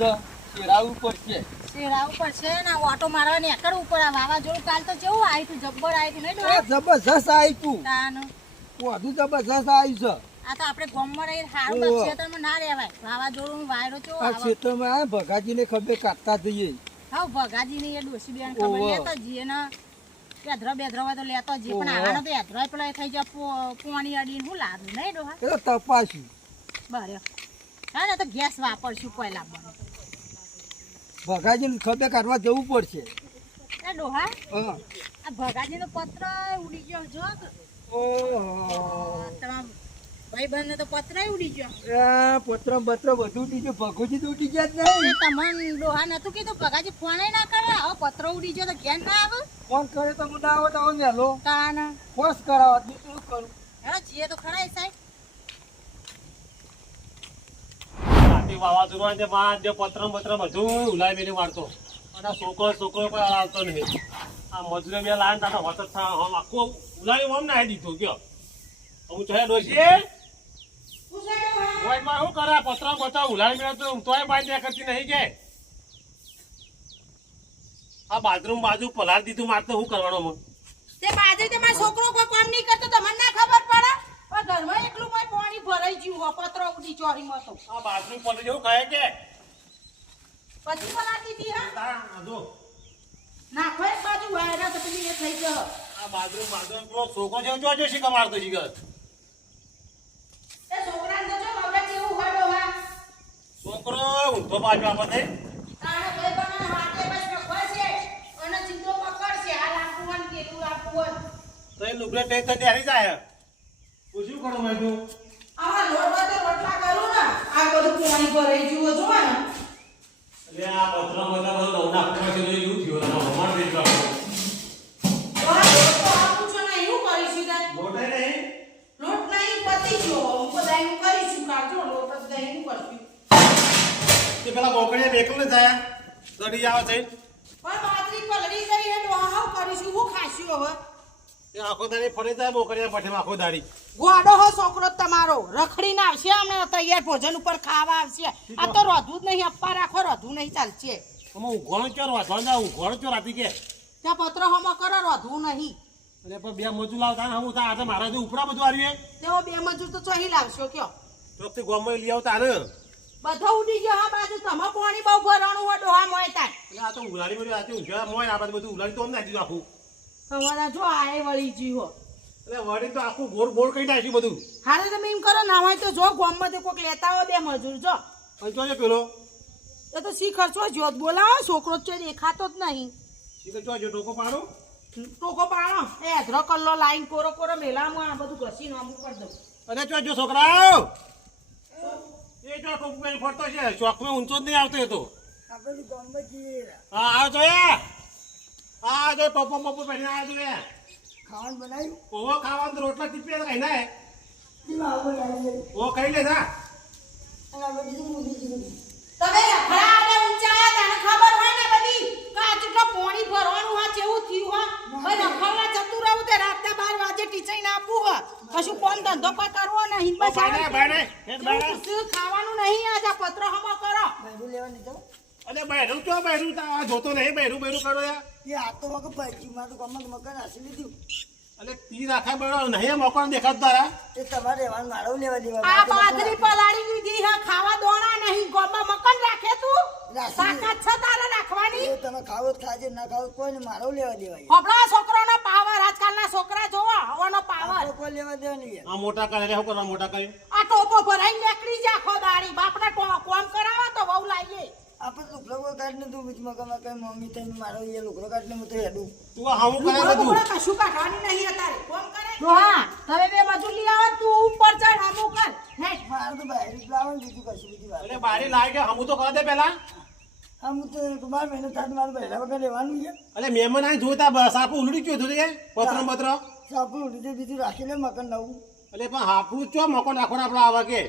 છે શેરાવું પડશે. શેરાવું પડશે ને ઓટો મારવા નેકર ઉપર આ વાવાઝોડું કાલ તો કેવું આવ્યું તું જબ્બર આવ્યું તું નહીં એ જબરજસ્ત આવ્યું તું. તાનું વધુ જબરજસ્ત આવ્યું છે. આ તો આપણે ગામમાં રહી સારું ઓહો. ક્ષેત્રમાં ના રહેવાય વાવાઝોડું વાયરો કેવો આ આવે ક્ષેત્રમાં આ ભગાજીને ખભે કાઢતા જઈએ. હા ભગાજી ની એ ડોસી બેન ખબર ઓહો. લેતો જઈએ ને એધરો બેધરો હોય તો લેતો જઈએ પણ ઓહો. આવાનો તો એધરો પેલો થઈ જાય પોણી અડીને હું લાવું નહીં ડોહા એ તો તપાસ્યું. બરાબર હા ને તો ગેસ વાપરશું પહેલા બને ભગાજીને ખભે કાઢવા જવું પડશે. એ ડોહા હા. આ ભગાજી નો પત્ર ઉડી ગયો જો ઓહો. તમારા ભાઈબંધ ને તો પત્ર ઉડી ગયો એ પત્ર બત્ર બધું ઉડી ગયું. ભગોજી તો ઉડી ગયા જ નહીં. તમને ડોહા નતું કીધું ભગાજી ફોન ના કરે હવે પત્ર ઉડી ગયો તો ઘેર ના આવે ફોન કરે તો હું ના આવો તો મેલો તાન ફોર્સ કરાવવા દે શું કરું. હેડો જીએ તો ખરા સાહેબ વાવાઝોડું ને માં જે પત્ર બત્ર બધું ઉલાઈ મેલી મારતો અને આ છોકરો કોઈ આવતો નહીં. આ મજૂરી મેં લાવે ને તાતો હોત જ આમ આખું ઉલાડી ઓમ નાહી દીધું ગયો. હું તો હે ડોશી ઓય માં શું કરે પત્ર બત્ર ઉલાડી મેળે તો તોય બાઈ દે કરતી નહીં કે આ બાથરૂમ બાજુ પલાર દીધું મારતો શું કરવાનો મગ તે બાજે તે મારો છોકરો કોઈ કામ નહીં કરતો તમને ના ખબર પડે પણ ઘરમાં એકલું કોઈ પાણી ભરાઈ ગયું હો પત્ર ઉડી ચોરી માં તો આ બાથરૂમ પલર જેવું કહે કે પછી પલાટી દી હા તારા જો નાખો એક બાજુ વાયરા તો પેલી એ થઈ ગયો આ બાથરૂમ બાથરૂમ પેલો છોકરો જેવો જોજો શીખા મારતો શીખર એ છોકરાને તો જો મગજ જેવું હોય ડોહા છોકરો ઊંધો બાજુ આપે તાણે ભાઈ બનાને હાથે બસ રખવા છે અને ચિંતો પકડશે આ લાકુવાન કેલું લાકુવાન તો એ લુગડે ટેક તો ત્યારે જાય તું શું કરો મેં તું આમાં લોટવા તો રોટલા કરું ને આ બધું પાણી ભરાઈ ગયું જો ને એટલે આ પત્ર બધા બધું નવના પકડા છે એવું થયું અને હમણાં વેચ રાખો ડોહા લોટ તો આપું છું ને એવું કરીશું તાર લોટે નહીં લોટ નહીં પતી ગયો હું બધાય હું કરીશું કાજો લોટ જ દહીં હું કરશું તે પેલા બોકડીએ બેકલ ને જાય દડી આવે છે પણ બાજરી પલળી ગઈ હે ડોહા હાવ કરીશું હું ખાશું હવે એ આખો દાડી ફરી જાય બોકડીએ પઠે આખો દાડી ગોડો હો છોકરો તમારો રખડીને આવશે અમને તૈયાર ભોજન ઉપર ખાવા આવશે આ તો રોધું જ નહીં અપ્પા રાખો રોધું નહીં ચાલશે તમે ઊંઘવાનો ચોર વાંચવા જાવ ઊંઘવાનો ચોર આપી કે ત્યાં પત્ર હમો કરો રોધું નહીં અને પણ બે મજૂર લાવતા ને હું આ તો મારા જે ઉપડા બધું આવ્યું તેઓ બે મજૂર તો ચોહી લાવશો કયો ચોકથી ગોમાં લઈ આવતા ને બધો ઉડી ગયો હા બાજુ તમે પાણી બહુ ભરાણું હોય ડોહા મોય તાર એટલે આ તો ઉલાડી બધું આ ઊંઘ્યા મોય આ બધું ઉલાડી તો નાખી દીધું આખું તમારા જો આએ વળી જી હો એટલે વળી તો આખું ગોળ કરી નાખ્યું બધું હારે તમે એમ કરો ના હોય તો જો ગોમમાંથી કોઈક લેતા હોય બે મજૂર જો અને જોજે પેલો એ તો શી ખર્ચો જોત બોલાવો છોકરો જ છે દેખાતો જ નહીં શીખર જોજો ટોકો પાડો ટોકો પાડો એ અધરો કલ્લો લાઈન કોરો કોરો મેલામાં આ બધું ઘસી નામું કરી દઉં અરે જો છોકરાઓ એ જો ટોપ પેન ફરતો છે ચોકમાં ઊંચો જ નહીં આવતો એ તો આપણે ગામમાં જઈએ. હા આવ જો આ જો ટોપો મોપો પહેરીને આવ્યો જો ખાવાનું બનાવ્યું. ઓવો ખાવાનું તો રોટલા ટીપી કઈ ના એમાં આવું લાવી દે. ઓ કઈ લે જા અને આપણે બીજું ઊંધી જીવું. તમે રખડા આડે ઊંચા આયા તને ખબર હોય ને બધી કે આ જેટલો પાણી ભરવાનું હા કેવું થયું હા ભાઈ રખડવા જતું રહું તે રાતના 12 વાગે ટીચર ને આપવું હા કશું કોમ ધંધો પર કરવો નહીં બસ બાયને હેડ બાયને કશું ખાવાનું નહીં આજ આ પત્ર હમો કરો બૈરું લેવા નહીં જાઉં. અરે બહેરું ચો બહેરું આ જોતો નહીં બહેરું કરો યાર એ આ તો વખત પૈકી મારું ગામમાં મકાન હાસી લીધું. અરે તી રાખા બહેરો નહીં મકાન દેખાતું તારા એ તમારે રહેવાનું મારું લેવા દેવા. આ બાજરી પલાળી દીધી હા ખાવા દોણા નહીં ગોમાં મકાન રાખે તું તાકાત છે તારે રાખવાની એ તમે ખાવો તો ખાજે ના ખાવો તો કોઈ ને મારું લેવા દેવા. હોપડા છોકરાનો પાવર આજકાલના છોકરા જોવો હવાનો પાવર આપણે કોઈ લેવા દેવા નહીં યાર. આ મોટા કરે શું કરવા મોટા કર્યું આ ટોપો ભરાઈ નીકળી જા ખો દાડી બાપના કોમ કરાવો તો બહુ લાવીએ આપણે લુકડો કાઢને તું બીજ મકામાં કઈ મમ્મી થઈને મારો એ લુકડો કાઢને હું તો હેડું. તું હાવું કરે બધું કશું કાઢવાની નહીં અત્યારે કોમ કરે હા તમે બે મજૂર લઈ આવો તું ઉપર ચડ હમું કર હે મારે તો બહાર જ લાવવાનું બીજું કશું બીજી વાત. અરે બારી લાગે હમું તો કર દે પેલા હા હું તો 12 મહિના થાય મારે બહેરા વગર રહેવાનું છે. અરે મહેમાન આવી જોતા સાપુ ઉલડી ગયો હતું પત્ર સાપું ઉડી બીજું રાખી લે મકાન નવું. એટલે પણ હાપડું ચો મકો નાખવાનો આપડે આવા કે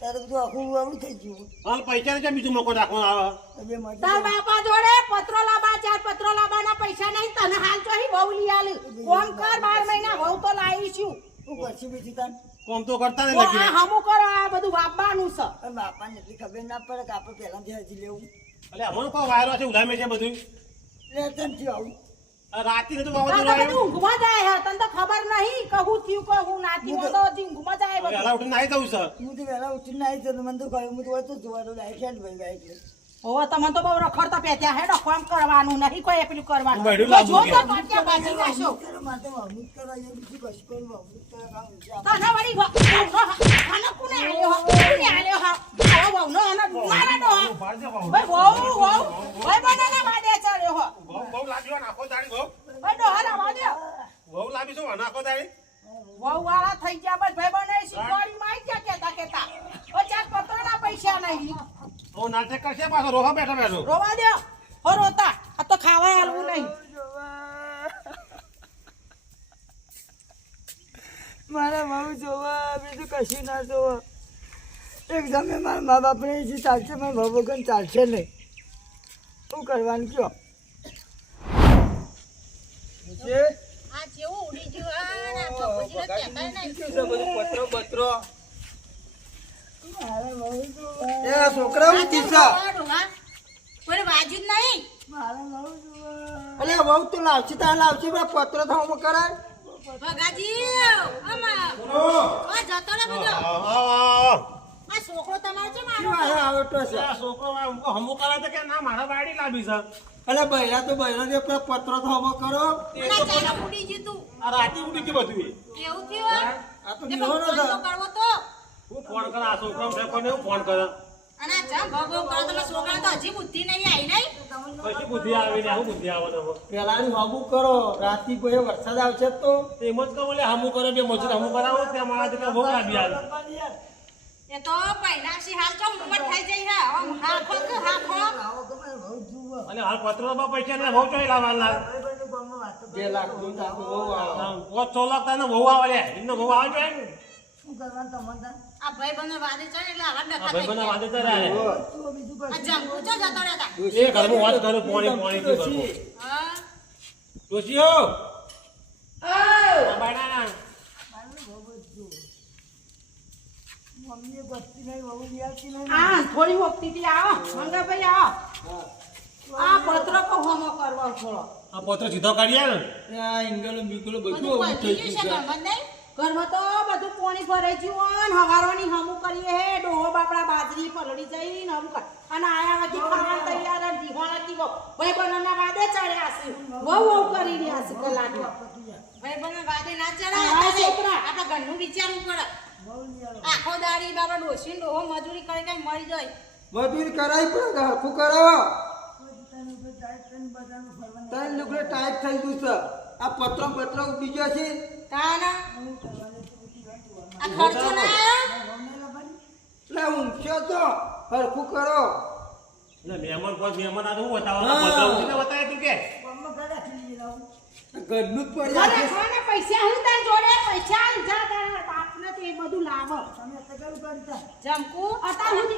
ત્યારે બધું આખું આવડું થઈ ગયું. હાલ પૈસા ને બીજું મકો નાખવાનો આવે તો બે મળી તાર બાપા જોડે પત્રો લાબા 4 પત્રો લાબાના પૈસા નહીં તને હાલ તો હી બહુ લઈ આલી કોમ કર 12 મહિના બહુ તો લાવી છું હું કરશું બીજું તાન કોમ તો કરતા ને ઓ, લખી આ હમું કરો આ બધું વાપવાનું છે પણ બાપાને એટલી ખબર ના પડે કે આપણે પહેલાથી હજી લેવું એટલે અમને કોઈ વાયરો છે ઉલામે છે બધું લેતન થયું આવું આ રાતથી તો આ બાબા તો બધું ઊંઘમાં જાય હે તને તો ખબર નહીં કહું થયું કહું ના થયું તો હજી ઊંઘમાં જાય બધું વહેલા ઉઠીને આવી જવું છે હું તો વહેલા ઉઠીને આવી તો મને તો કહ્યું હું તો હોય તો જોવાનું લાઈટ હેડ ભાઈ ભાઈ એટલે ઓવે તમને તો બહુ રખડતા પેત્યા હેડો કોમ કરવાનું નહીં કોઈ પેલું કરવાનું બેડું તો લાગુ જો તો કે? પાટિયા બાજી નાખશો કરવા માટે અમૃત કરવા એ બીજું કશું કરવું અમૃત કરવા કામ છે તને વળી આનો કોને આલ્યો હા આવો વહુ નો આનો મારા નો હા ભાઈ વહુ ભાઈ બનાના વાડે ચાલ્યો હો બહુ લાગ્યો નાખો દાડી બહુ ભાઈ ડોહરા વાડે બહુ લાગી છો નાખો દાડી વહુ વાળા થઈ ગયા ભાઈ બનાવી શીખવાડી માં કેતા કેતા ઓ ચાર પત્રના પૈસા નહીં હું નાટક કરશે પાછો રોહા બેઠો બેઠો રોવા દે હો રોતા આ તો ખાવા આલવું નહીં મારા બહુ જોવા બીજું કશું ના જોવા એકદમ મારા મા બાપને જે ચાલશે મારા ભાવ વગર ચાલશે નહીં શું કરવાનું કયો આ જેવું ઉડી ગયું આ બાપુજીને કહેતા નહીં મારા બહુ જોવા એ છોકરા હું દીસા કોઈ વાજુ જ નહીં મારા બહુ જોવા અલે વહુ તો લાવશે તાર લાવશે બે પત્ર થાવ કરાય ભગાજી આમાં આ જતો ને બધો આ છોકરો તમારો છે શું મારો આ આવતો છે આ છોકરો હમુ કરે તો કે ના મારા બાડી લાવી છે અલે બૈરા તો બૈરા ને પેલા પત્ર થાવ કરો અને ચાલો ઉડી ગયું તું આ રાતે ઉડી ગયું બધું એવું થયું આ તો તે બીવો ફોન ન તો કરવો તો હું ફોન કરે આ છોકરો ફેંકોને હું ફોન કરે અને આ ચમ ભગો કરો તમે છોકરા તો હજી બુદ્ધિ નહીં આવી નહીં પછી બુદ્ધિ આવી ને હું બુદ્ધિ આવે તો પેલાની હાબુ કરો રાતી કોઈ વરસાદ આવશે તો એમ જ કહું એટલે હમુ કરે બે મજૂર હમુ કરાવો ત્યાં મારા જેટલા બહુ લાવી આવે એ તો પહેલાથી હાલ તો ઉંમર થઈ જઈ હે આમ હાખો કે હાખો આવો કે મારા બહુ જોવા અને હાલ પત્ર તો પૈસા ને બહુ ચોઈ લાવવાના ભાઈ ગામમાં વાતો 2 લાખ નું તાકો બહુ આવે પોત 6 લાખ તને બહુ આવે લે એમને બહુ આવે છે શું કરવાનું તમને આ ભાઈ બંને વાદે ચડે એટલે હાલ આ ડખા ભાઈ બના વાદે તો રહે તો બીજું આ કશું જમ પૂછો જતો રહેતા એ ઘરમાં વાત કરો પાણી થી ઘરમાં હા ડોશીઓ બાડા મમ્મીએ ગોતતી નહીં બહુ લિયાતી નહીં આ થોડી વખતી થી આવો મંગાભાઈ આવો આ પત્ર કો હોમો કરવા થોડો આ પત્ર સીધો કાઢીએ ને આ ઇંગલો બીગલો બધું બધું આવું પતી થઈ ગયું છે ગયું છે ઘરમાં નહીં ઘરમાં તો બધું પાણી ભરાઈ ગયું અને હવારવાની હમું કરીએ હે ડોહો બાપડા બાજરી પલળી જઈ ને હમું કર અને આયા વાગી ખાવાનું તૈયાર અને દીવાના દીવો ભાઈ બનાના વાદે ચડ્યા છે વહુ કરી રહ્યા છે કલાકમાં ભાઈ બના વાદે ના ચડાય છોકરા આપણા ઘરનું વિચારવું પડે આખો દાડી બાબા ડોસી ડોહો મજૂરી કરી કઈ મરી જાય મજૂરી કરાય પણ હરખું કરો બધાનું ફરવાનું તાર લુગડે ટાઈટ થઈ ગયું છે આ પત્ર ઉડી ગયો છે તાના આ ખર્ચો ના આયો એટલે ઊંઘ્યો તો હરખું કરો એટલે મહેમાન કોઈ મહેમાન આ તો હું બતાવો પત્ર ઉઠીને બતાવે તું કે ગામમાં ઘરે રાખી લઈએ લાવું ઘરનું જ પડ્યા અરે છે કોને પૈસા હું તાર જોડે પૈસા જા તારા બાપને તે બધું લાવો તમે અત્યારે કયું કરતા જમકુ અતા હું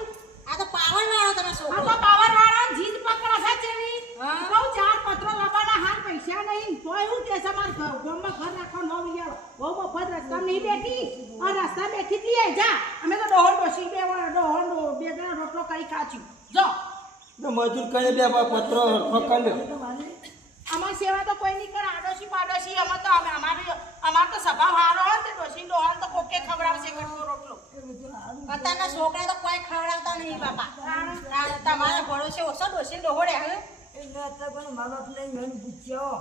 આ તો પાવર વાળો તમે આ છોકરો તો પાવર વાળા જીદ પકડા છે જેવી હા. બહુ ચાર પત્રો લાવવાના હાર પૈસા નહીં તો એવું કે છે માર ગામમાં ઘર રાખવા ન વિયારો બહુ મફત રસ્તા નહીં બેઠી આ રસ્તા બેઠી જ લઈ જા અમે તો ડોહન ડોસી બે જણા રોટલો કરી ખાચ્યું જો તો મજૂર કરે બે પત્ર હરખો કર્યો અમાર સેવા તો કોઈ નહીં કરે આડોશી પાડોશી અમાર તો સ્વભાવ હારો હોય તે ડોસી ડોહન તો કોકે ખવડાવશે ગટકો રોટલો અત્યારના છોકરા તો કોઈ ખવડાવતા નહીં બાપા તમારા ભરોસે ઓછો ડોસી ડોહોડે હવે એટલે અત્યારે પણ મા બાપ લઈને મને પૂછ્યો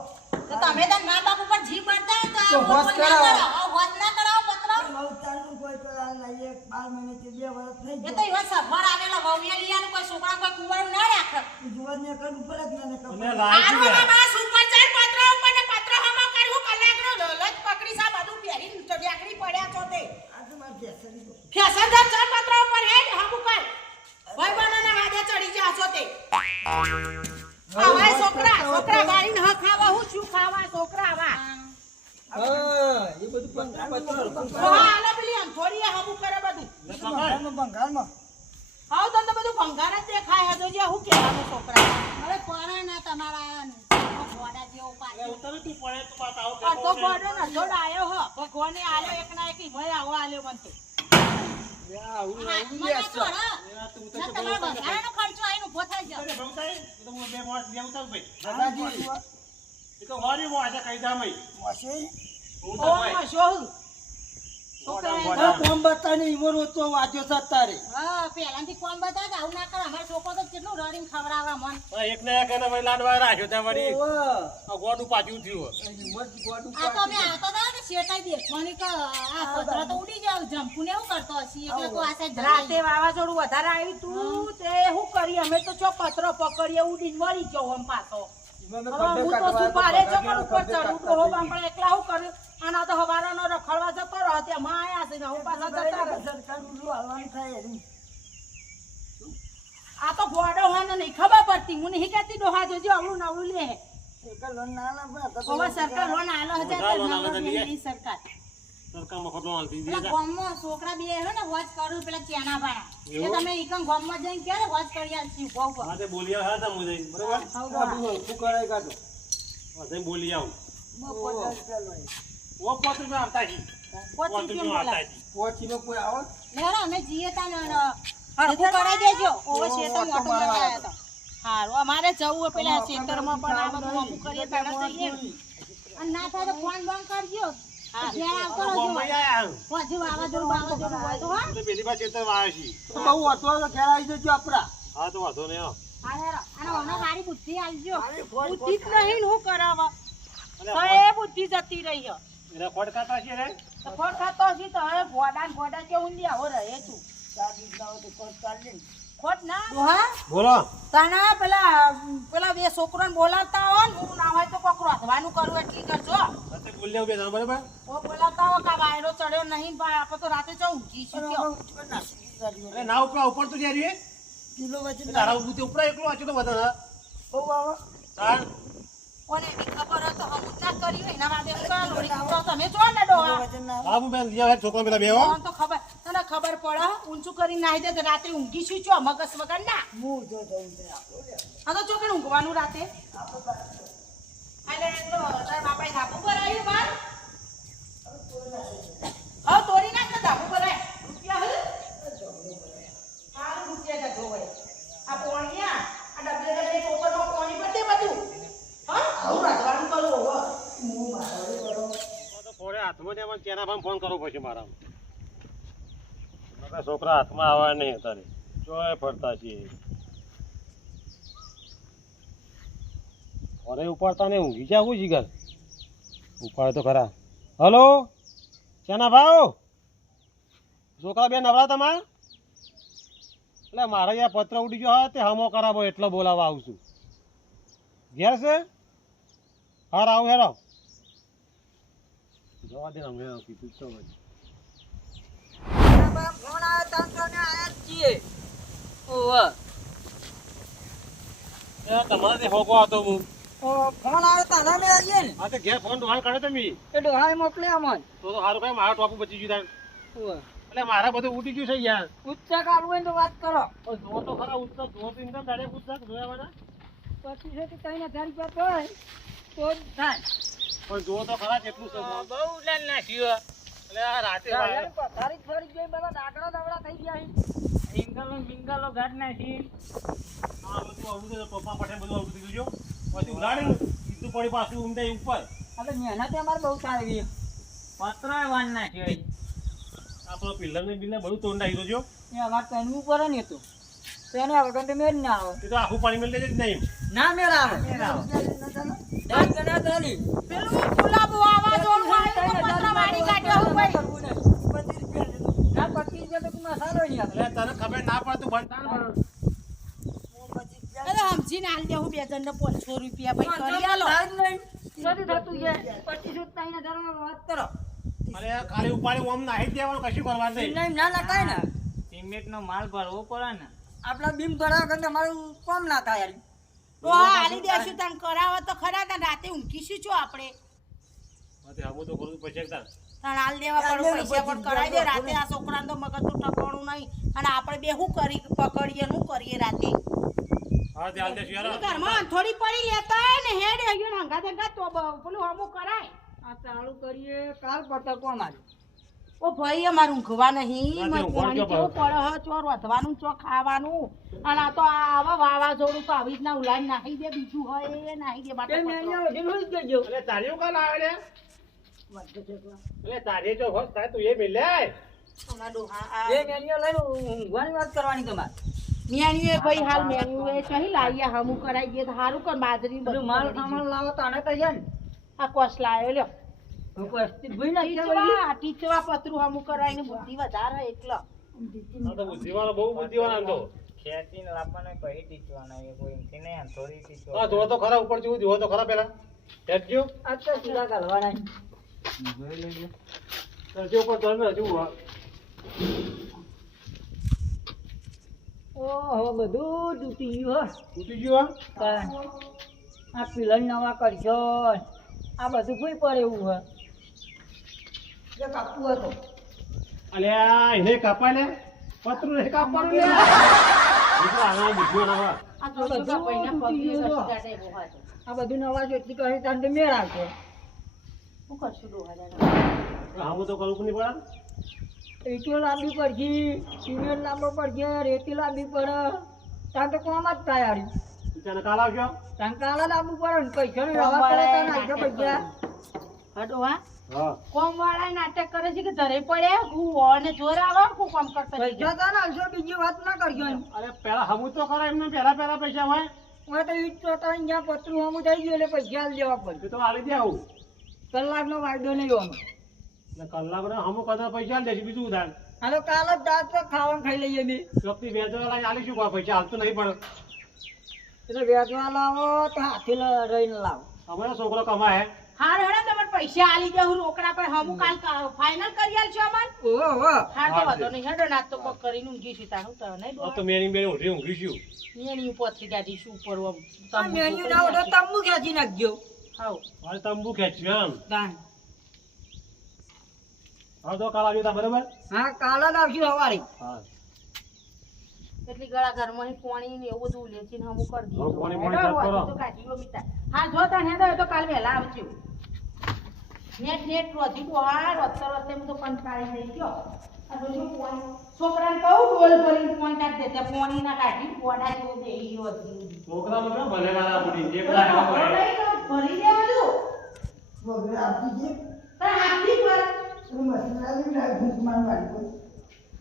તો તમે તાર મા બાપ ઉપર જીવ પડતા હોય તો તો આ હોશ બોલ ના કરાવો. કરો. આ હોશ ના કરાવો પત્ર મવતાનું કોઈ તો આ લઈએ 12 મહિને કે 2 વર્ષ થઈ એ તો ગયો એવા સફળ આવેલા વહુયાલિયાનું કોઈ છોકરા કોઈ કુંવારું ના રાખે જુવાન ને કરવું પડે કે ના અને કરવું લાવી આરો દે. બાબા સુપર ચાર પત્રો ઉપર ને પત્રો હમો કર્યું કલાકનો લલચ પકડી સા બધું પહેરીને ચડિયાકડી પડ્યા છો તે આ તો મારી બેસરી તો ફેશનદાર ચાર પત્રો ઉપર હે હમુ કર ભાઈ બનાના વાદે ચડી જા છો તે આવા છોકરા ગાડીને હ ખાવા હું શું ખાવા છોકરા આવા હા એ બધું પત્ર હરખું તો કરો આલે પેલી અંથોડીએ હમુ કરે બધું બંગાળમાં આવ તો બધું ભંગાર જ દેખાય હે તો જે હું કહેવાનું છોકરા હવે કોને ના તમારા ગોડા જેવો એટલે પાછો. ઉતર તું પડે તો પાછો આવો આ તો ભેગો ગોડો નજો ડાયો હો. ભગવાને આલ્યો એક ના એક ઈમોય આવો આલ્યો મન તો. આવું મને આવું તો લેસ હરો. યાર તું ઉતર ના તો તમારો બોલ ઉતર. વધારાનો ખર્ચો આઈને ઊભો થઈ ગયો. અરે ભવતાઈ, એ તો હું બે માણસ બે ઉતર ભાઈ. દાદાજી એ તો હોરી મો આજે કહી દા મઈ. વાસે ઉતર ઓ ભાઈ. શોહ. આ કોમ બતાને ઈમો રોતો વાજો છે તારે હા પહેલાથી કોમ બતાવે આવું ના કર. અમારો છોકરો તો કેટલું રડીને ખવડાવે મન. ભાઈ એક ને એક એને ભાઈ લાડવા રાખ્યો ત્યાં વળી ઓવે આ ગોડું પાછું થયું. હિંમત ગોડું આ તો અમે આવતા હતા ને શેટાઈ દેખવાની કે આ પતરા તો ઉડી જાવ જંપુ ને એવું કરતો હશે એટલે કોઈ આ સાઈડ રાતે વાવાઝોડું વધારે આવ્યું તું તે શું કરી અમે તો ચો પથરો પકડીએ ઉડીને વળી ગયો આમ પાછો. ઈમો હવે હું તો શું ભારે જમણ ઉપર ચડું તો હોબ આપણે એકલા શું કર્યું આના તો હવારાનો રખડવા જતો રહ્યો તેમાં આયા છે ને હું પાછા જતા રહ્યા. સરકાર ઉલ્લું હાલવાનું થાય એનું. આ તો ગોડો હોય ને નહીં ખબર પડતી હું નહીં કહેતી ડોહા જોજો અવળું નવળું લે સરકાર લોન ના લે પણ આ તો હવે સરકાર લોન આલો છે બધા લોન આલે તો લઈએ. નહીં સરકાર સરકારમાં ખોટો હાલતી પેલા દીધા. ગામમાં છોકરા બે હે ને વોચ કરું પેલા ચેના ભાડા એ એવું? તમે ઈકન ગામમાં જઈને ક્યારે વોચ કરી આલશી ઉભો ઉભો. માથે બોલી આવ્યા હતા મુજે બરોબર શું કરાય કાઢો માથે બોલી આવું બહુ 50 રૂપિયા લો. ઓ 5 રૂપિયા આવતા જી. 5 રૂપિયા આવતા જી. પોચીનો કોઈ આવો લેરો અમે જીએ તા ને હરખું કરાઈ દેજો ઓવે શેતર મોટું બનાયા હતા. હારું અમારે જવું હોય પેલા ખેતરમાં પણ આ બધું અમુક કરીએ પેલા જઈએ ને. અને ના થાય તો ફોન બંધ કરજો ઘેર આવતો બોમ્બે રહેજો આયા. પછી વાવાઝોડું બાવાઝોડું હોય તો હા તો પેલી પાસે ખેતર વાયા છીએ. તો બહુ હતો તો ઘેર આવી જજો આપડા હા તો વાંધો નહીં હો. હા હેરો અને ઓનો સારી બુદ્ધિ આલજો બુદ્ધિ જ નહીં ને હું કરાવવા અને તો એ બુદ્ધિ જતી રહી હે. એને ખોટ ખાતા છીએ રે. તો ખોટ ખાતો હશે તો હવે ગોડા ને ગોડા કે ઊંધિયા હો રહે તું 4 દિવસ ના હોય તો કોર્ટ ચાલે ને. ખોટ ના ડોહા બોલો તાના પેલા બે છોકરાને બોલાવતા હો ને હું ના હોય તો કોક રોધવાનું કરું એટલી કરજો અત્યારે બોલી આવું બે જણા બરાબર. ઓ બોલાવતા હો કે વાયરો ચડ્યો નહીં ભાઈ આપણે તો રાતે જાઉં ઊંઘીશું પણ કયો. આમાં ઉપર નાસી ગાડી અરે ના ઉપર તો જ્યાં રહ્યું કિલો વજન તારા ઉપર તે ઉપર એકલો વાંચો તો વધારે બહુ આવે. તાર કોને એની ખબર હોય તો હમ ના કરી હોય એના માટે હું લોડી કૂટો તમે જો ને ડોહા વજન ના આવે. બાબુ બેન લીયા છોકરા પેલા બે હો. કોણ તો ખબર તને ખબર પડે ઊંચું કરી નાહી દે તો રાતે ઊંઘીશું ચો મગજ વગર ના હું જો જવું છે આપણું લે. આ તો ચોકન ઊંઘવાનું રાતે એટલે એટલો તારા બાપાએ ધાબુ પર આવ્યું બાર હા તોડી નાખ ને ધાબુ પર આય રૂપિયા હે હારું રૂપિયા જતો હોય આ પોણિયા આ ડબલે ડબલે કોપરમાં પોણી પડે બધું હા આવું રાધવાનું કરો હવે હું માથાડી કરો. તો થોડે હાથમાં જ એમાં તેના ભાઈ ફોન કરવો પડશે મારા. નકર છોકરા હાથમાં આવવા નહીં અત્યારે ચોય ફરતા છીએ. અરે ઉપાડતા નહીં ઊંઘી જાવું જીગર. ઉપાડે તો ખરા. હલો શેના ભાવ છોકરા બે નવરા તમાર એટલે મારે યાર પત્ર ઉડી ગયો હા તે હમો કરાવો એટલો બોલાવવા આવું છું. ઘેર છે હા આવું હેરો જવા દે અમે કીધું તો ફોન આવ્યો તાંતો ને આયા જ છીએ. તમારે હોગો હતો હું ફોન આવ્યો તાના મેં આવીએ ને આ તો ઘેર ફોન ડોહાણ કાઢે તમે એ ડોહાએ મોકલ્યા અમને. તો સારું કઈ મારા ટોપું બચી ગયું તાર. એટલે મારા બધું ઉડી ગયું છે યાર. ઉચ્ચક આલવું હોય તો વાત કરો. પણ જો તો ખરા ઉત્તર જો તો ઇન્કમ તારે ઉત્તર જોયાવાના 2500 થી 3000 રૂપિયા થાય તો જ થાય. પણ જો તો ખરા કેટલું છે બહુ ઉડાન નાખ્યું એટલે આ રાતે ચાલે પથારી જ ફરી ગઈ બધા દાગડા દાગડા થઈ ગયા છે. આ બધું આવું તો પપ્પા પટેલ બધું આવું દીધું જો પછી ઉલાડ્યું સીધું પડી પાછું ઊંધે ઉપર આપણે મહેનત અમારે બહુ સારી આપણો પિલ્લર ને બિલ્લર બધું તોડ નાખ્યું જો. એ અમારે તનવું પડે ને તો તેને વગર તો મેળ ના આવે. એ તો આખું પાણી મેળ લેજે જ નહીં. ના મેળ આવે. દાંત ગણા ચાલી. પેલું ગુલાબ વાવાઝોડું આવ્યું તો પતરા વાળી કાઢ્યો હું ભાઈ 25 રૂપિયા તો મસાલો નહીં આવે. એટલે તને ખબર ના પડે તું બંધ ના કર. અરે સમજીને આલ દે હું બે જણને 500 રૂપિયા ભાઈ કરી આલો નથી થતું છે. 25 3000 માં વાત કરો. અરે ખાલી ઉપાડી ઓમ નાહી જ દેવાનું કશું કરવાનું નહીં. નહીં ના લખાય ને સિમેન્ટનો માલ ભરવો પડે ને. આપડા બીમ ભરાવા કરતા તમારું કામ ના થાય યાર. તો હાલી દેશું તને કરાવો તો ખરા તને રાતે ઊંઘીશું છો આપણે હવે હમું તો કરું પછી એકદમ. તને હાલ દેવા પડે પૈસા પણ કરાવી દે રાતે આ છોકરાને તો મગજનું ઠકવાનું નહીં અને આપણે બે શું કરી પકડીએ શું કરીએ રાતે હા ધ્યાન દેશું યાર ઘરમાં થોડી પડી લેતા ને હેડ અહીંયા હંગા ધંગા તો પેલું હમું કરાય આ ચાલુ કરીએ કાલ પટકવા મારે ઓ ભાઈ અમારું ઊંઘવા નહીં રાતે મારે ઊંઘવા પાણી કેવું કેવું પડે હ ચો રોધવાનું ચો ખાવાનું અને આ તો આવા વાવાઝોડું તો આવી રીતના ઉલાઈ નાખી દે બીજું હોય એ નાખી દે માટે કેમ અહીંયા વધી લઈ જજો એટલે તારીઓ કાલ આવે રે એટલે તારી જો હોત થાય તું એ મિલે હમણાં ડોહા આ એ મેન્યુ લઈને ઊંઘવાની વાત કરવાની તમારે મેન્યુ એ ભાઈ હાલ મેન્યુ એ કઈ લાવીએ હમું કરાઈ ગયે તો સારું કર બાજરી બધું માલ સામાન લાવો તો આને તો છે ને આ કોસ લાવ્યો લ્યો હું કસ્તી ભૂઈ નાખ્યા ટીચવા પતરું હમું કરાવીને બુદ્ધિ વધારે એટલે આ તો બુદ્ધિવાળો બહુ બુદ્ધિવાળો આમ તો ખેંચીને લાવવાના પછી ટીચવાના એ કોઈ એમથી નહીં આમ થોડી હા ટીચવા જોવો તો ખરા ઉપર જેવું જોવો તો ખરા પેલા ટેકજો આ તો સીધા કાઢવાના જોઈ લેજો ટેકજો ઉપર તમે હજુ ઓહો બધું તૂટી ગયું હો તૂટી ગયું આ પિલર નવા કરશો આ બધું કોઈ પડે એવું હે જે કાપવું હતું અલ્યા એને કાપાય લે પતરું ને કાપવાનું લે દીકરા આના બુદ્ધિવાળા આ જોજો કે પૈના પગી કશું કાઢે બોહા તો આ બધું નવા છે એટલી કહે તાન તો મેળ આવશે શું કરશું ડોહા આવું તો કરવું નહીં પડે ઈટો લાંબી પડશે સિમેન્ટ લાંબો પડશે રેતી લાંબી પડે ત્યાં તો કોમ જ થાય આરી તને કાલ આવજો ત્યાં કાલા લાંબુ પડે ને પૈસા ને રવા પડે તો નાખે પૈસા ડોહા હા કોમ વાળા નાટક કરે છે કે ધરે પડે અને જોર આવે કોઈ કામ કરતા પૈસા તો નાખશો બીજી વાત ના કરજો એમ અરે પેલા હમું તો ખરા એમને પેલા પૈસા હોય હું તો ઈટ ચોટા જ્યાં પતરું હમું થઈ ગયું એટલે પૈસા આલી દેવા પડે એ તો આલી દે આવું કલાકનો વાયદો નહીં હોવાનો એટલે કલાક હમું કરતા પૈસા આલી દેશે બીજું ઉદાહરણ આ તો કાલ જ દાંત તો ખાવાનું ખાઈ લઈએ બી ચોકથી વેચવા આલીશું કોઈ પૈસા હાલતું નહીં પણ એટલે વેચવા લાવો તો હાથી રહીને લાવો અમારો છોકરો કમાય હા હેડો તમે પૈસા આલી દે હું રોકડા પર હમું કાલ ફાઇનલ કરી આલશો અમન ઓહો હા તો વાંધો નહીં હેડો નાત તો કોક કરીને ઊંઘીશું તારું તો નહીં આ તો મેરી મેરી ઊંઘી ઊંઘીશું એની ઉપરથી ગાડી શું ઉપર આ મેન્યુ ના હોય તો તંબુ ખેંચી નાખજો હાવ મારે તંબુ ખેંચ્યું એમ તાન હા તો કાલ આવજો તા બરાબર હા કાલ જ આવશું સવારે હા એટલી ગળા ઘરમાં પાણી ને એવું બધું લેચીને હમું કરી હવે દીધું પાણી હેડો, પાણી રોજ કરો. તો ગાડીઓ મીઠા. હા જો તને હેડો એ તો કાલ વહેલા આવજો નેટ રોજી ડોહા રસ્તે હું તો કંટાળી થઈ ગયો આ જોજો પાણી છોકરાને કહું ડોલ ભરીને પાણી નાખ દેતા પાણી ના કાઢી પોડા જેવું દેઈ ગયો હતી છોકરામાં કેમ ભલે વાળા બુડી એકલા એવા પડે ભરી દેવાનું તારે હાથથી પર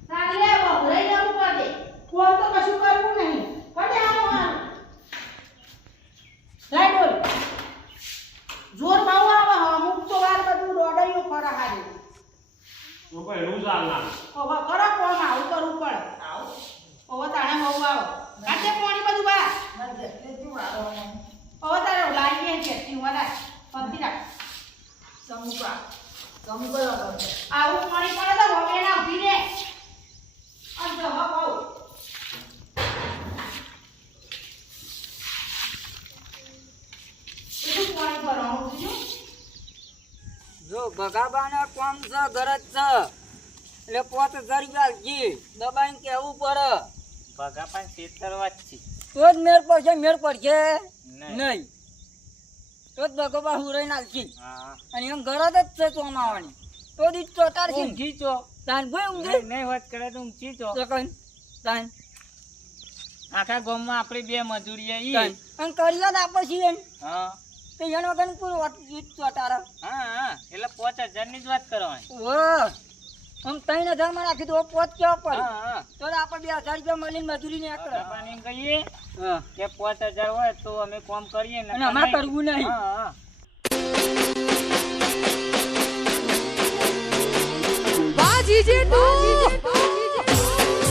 તારે લે વઘરાઈ જવું પડે કોણ તો કશું કરવું નહીં પડે આનું લાઈ બોલ જોર બહુ આવે અમુક તો વાર બધું રોડાયું ખરા હારી તો કોઈ એવું ચાલના હવે કરો કોમ આવું કરવું પડે હવે તાણે બહુ આવો કાઢે પાણી બધું બહાર હવે તારે લાવીએ ખેતી વરાય પંથી રાખ આવું પાણી પડે તો હવે ના ઉભી રે અને જવા કહું બધું પાણી ભરવાનું બીજું જો ભગાબાના કોમ છે ઘર જ છે એટલે 5000 રૂપિયા જી દબાઈને કેવું પડે ભગા પણ છેતરવા જ છે તો જ મેળ પડશે નહીં. નહીં તો જ ભગોબા હુરાઈને આલશી હા અને એમ ઘર જ છે ચોમાવાની તો દીધ ચોટાર છે ઊંઘી ચો તાન ભાઈ ઊંઘે નહીં વાત કરે તો ઊંઘી ચો ચોકન તાન આખા ગામમાં આપણે બે મજૂરી તાન આવી અને કરિયા જ આપે છે એમ હા તો એના વગર પૂરું દીધ ચોટાર હા એટલે 5000 ની જ વાત કરવાની ઓ આમ 3000 માં રાખી દો 5 કેવા પડે હા હા તો આપણે 2000 રૂપિયા મળીને મજૂરી ને આકડે ભગાભાઈને કહીએ હા કે 5000 હોય તો અમે કામ કરીએ ને અને અમારે કરવું નહીં. હા હા बाजी जे तू